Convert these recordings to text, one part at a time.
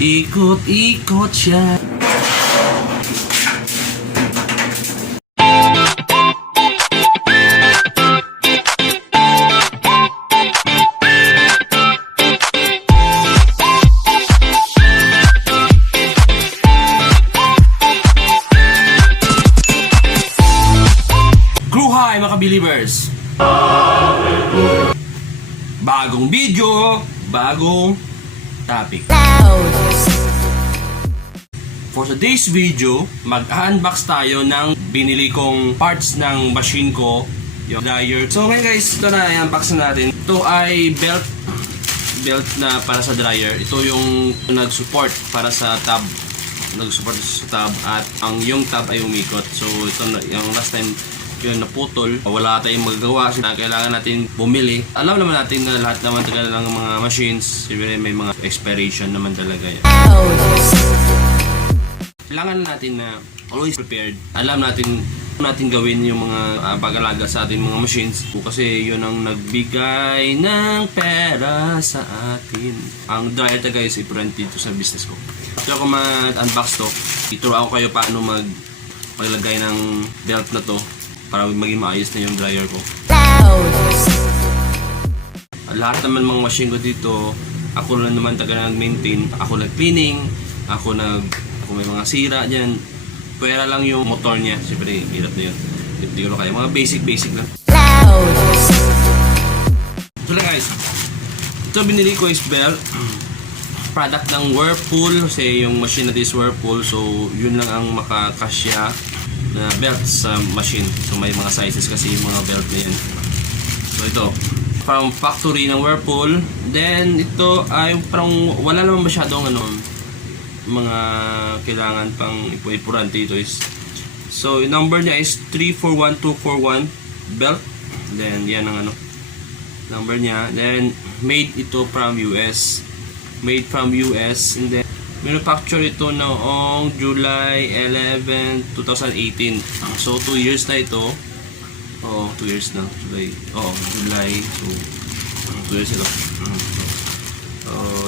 Ikot-ikot siya. Makabelievers, bagong video, bagong topic. For today's video, mag-unbox tayo ng binili kong parts ng machine ko, yung dryer. So ngayon guys, ito na, i-unbox na natin. Ito ay belt na para sa dryer. Ito yung nag-support para sa tab, nag-support sa tab, at ang yung tab ay umikot. So ito na, yung last time yun naputol, wala tayong magagawa, kailangan natin bumili. Alam naman natin na lahat naman talaga ng mga machines, siyempre may mga expiration naman talaga yan. Kailangan natin na always prepared. Alam natin gawin yung mga pag-alaga sa ating mga machines kasi yun ang nagbigay ng pera sa atin. Ang dryer ta guys, i-print dito sa business ko. After ako mag-unbox to, ituro ako kayo paano maglagay ng belt na to para maging maayos na yung dryer ko. Lahat naman mga machine ko dito, ako lang naman taga nag-maintain, ako nag-cleaning, kung may mga sira dyan, pwera lang yung motor niya. Siyempre, hirap na yun. Hindi ko kaya. Mga basic lang. So lang guys, ito binili ko is belt. Product ng Whirlpool, kasi yung machine natin is Whirlpool, so yun lang ang makakasya na belt sa machine. So may mga sizes kasi yung mga belt na yan. So ito, from factory ng Whirlpool. Then ito ay parang wala naman masyadong mga kailangan pang ipurante ito is. So yung number niya is 341241 belt. Then yan ang number niya. Then made ito from US. Made from US, and then manufacture ito noong July 11, 2018. So 2 years na ito. 2 years na. July. So 2 years ito.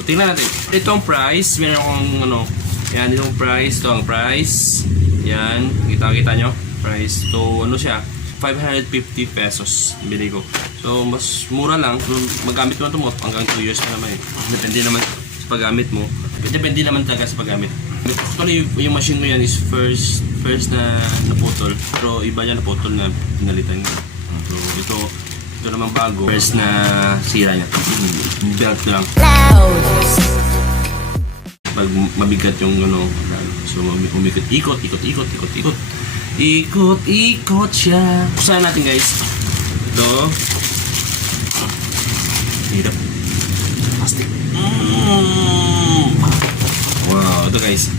Tingnan natin. Ito ang price. Meron akong yan, itong price. Ito ang price. Yan. Kita nyo? Price. Ito, siya? 550 pesos. Bili ko. So, mas mura lang. So, magamit mo ito mo. Hanggang 2 years na naman eh. Depende naman sa paggamit mo. Depende naman talaga sa paggamit. Actually, yung machine mo yan is first na naputol. Pero iba niya naputol na pinalitan niya. So, ito naman bago. First na sira niya. Belt lang. Pag mabigat yung so umikot, ikot. Ikot siya. Buksan natin guys. Ito. Hirap. Plastic. Wow, ito guys.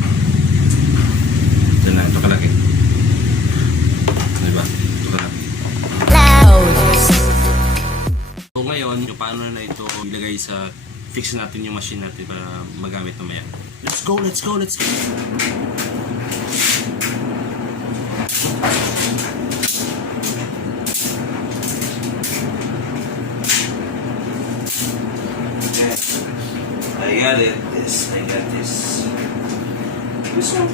Ito na, ito kalaki. Diba? Ito kalaki. So ngayon, paano na ito ilagay sa fix natin yung machine natin para magamit mamaya. Let's go. I got this. This one.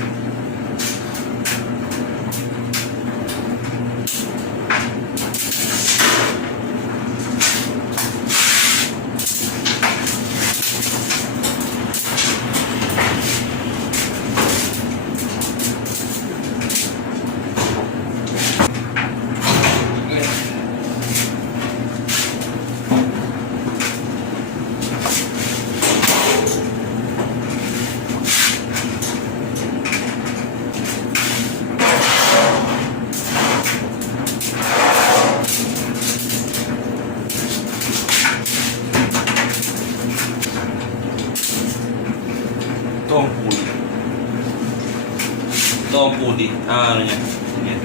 Ito ang puti. Ano niya? Yan.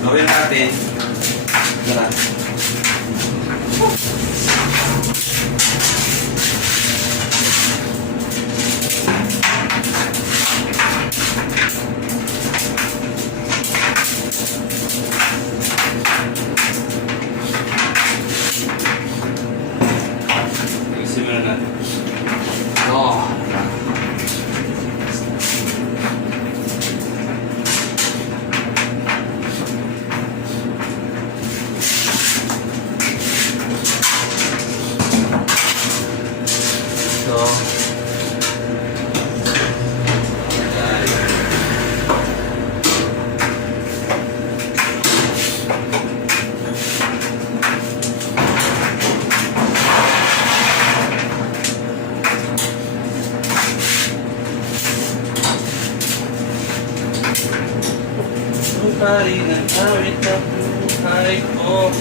Gawin natin. Ganun. Simulan natin. So, pari ng awit ng buhay ko.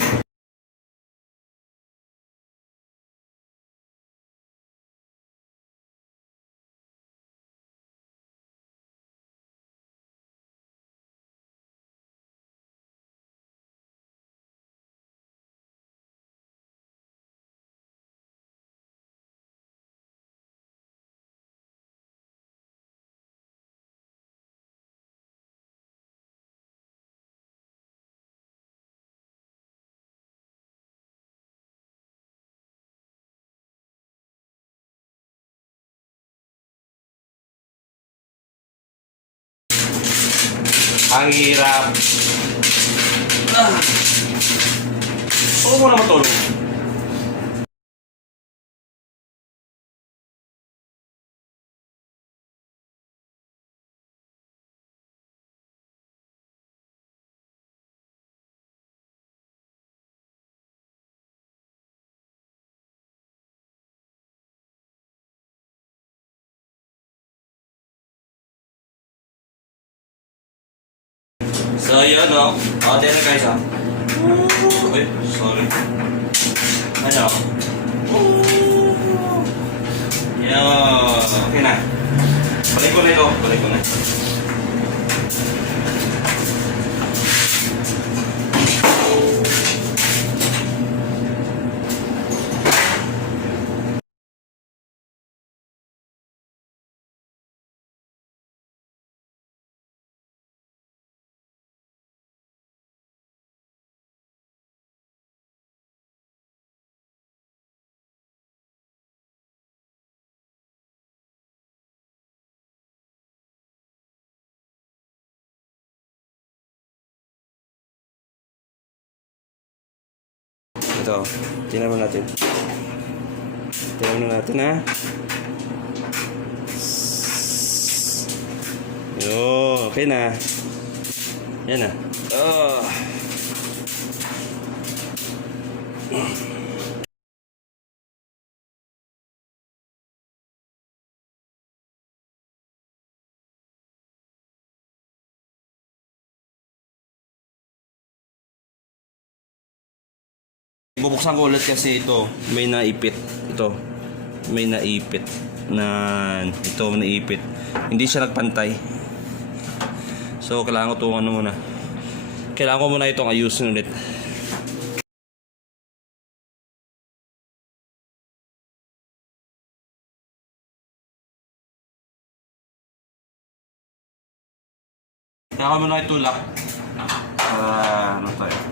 Ang hirap. Huwag mo na matulog. So yun o. O, tignan guys o. Uy, sorry. Ano? Yun. Okay na. Balik ko na ito. Balik ko na. Ito, tingnan mo natin. Tingnan mo natin ha. Yo, okay na. Yan na. Oh. Bubuksan ko ulit kasi ito may naipit. Ito may naipit na ito naipit. Hindi siya nagpantay. So kailangan ko itong ano muna. Kailangan ko muna itong ayusin ulit. Kailangan ko muna itulak. Ano tayo?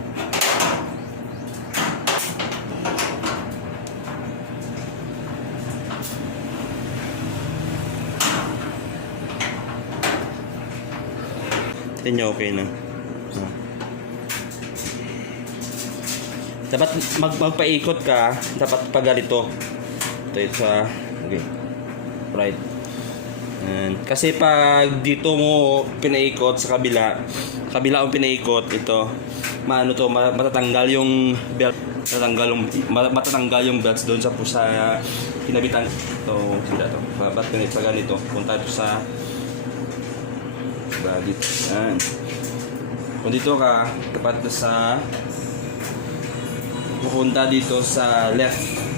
Tingnan nyo, okay na. Dapat magpaikot ka, dapat pag ganito. Ito sa, okay. Right. And, kasi pag dito mo pinaikot sa kabila ang pinaikot, ito, maano to, matatanggal yung belt, matatanggal yung belts doon sa kinabitan. So, sila to. Ba't ganito, punta ito sa balik. Yan. Kung dito ka, dapat na sa pupunta dito sa left.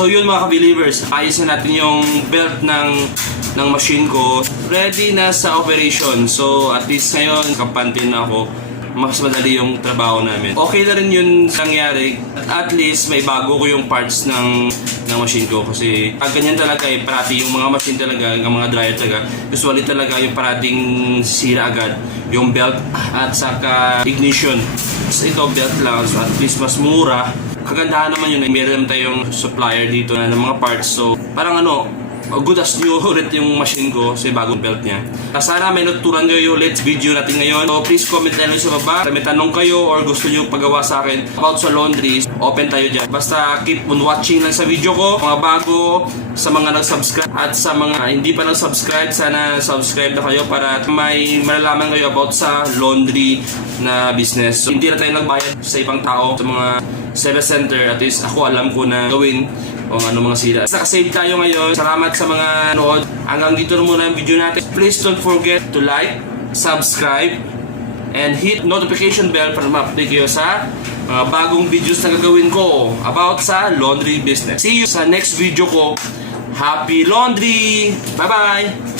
So yun mga ka-believers, ayos na natin yung belt ng machine ko. Ready na sa operation. So at least ngayon, kampante na ako. mas madali yung trabaho namin. Okay na rin yun nangyari. At least may bago ko yung parts ng machine ko kasi ganyan talaga parati yung mga machine talaga, yung mga dryer talaga, usually talaga yung parating sira agad yung belt at saka ignition. So ito belt lang, so at least mas mura. Kagandahan naman yun, meron tayong supplier dito na ng mga parts, so parang good as new ulit yung machine ko sa bagong belt niya. Sana may natutunan nyo yung ulit video natin ngayon. So please comment tayo sa baba. May tanong kayo or gusto nyo pagawa sa akin about sa laundry, open tayo dyan. Basta keep on watching lang sa video ko. Mga bago, sa mga nag-subscribe at sa mga hindi pa nag-subscribe, sana subscribe na kayo para may malalaman kayo about sa laundry na business. So hindi na tayo nagbayad sa ibang tao, sa mga service center. At least ako alam ko na gawin o ano mga sila. Nakasave tayo ngayon. Salamat sa mga nood. Hanggang dito na muna ang video natin. Please don't forget to like, subscribe, and hit notification bell para ma-update kayo sa mga bagong videos na gagawin ko about sa laundry business. See you sa next video ko. Happy laundry! Bye-bye!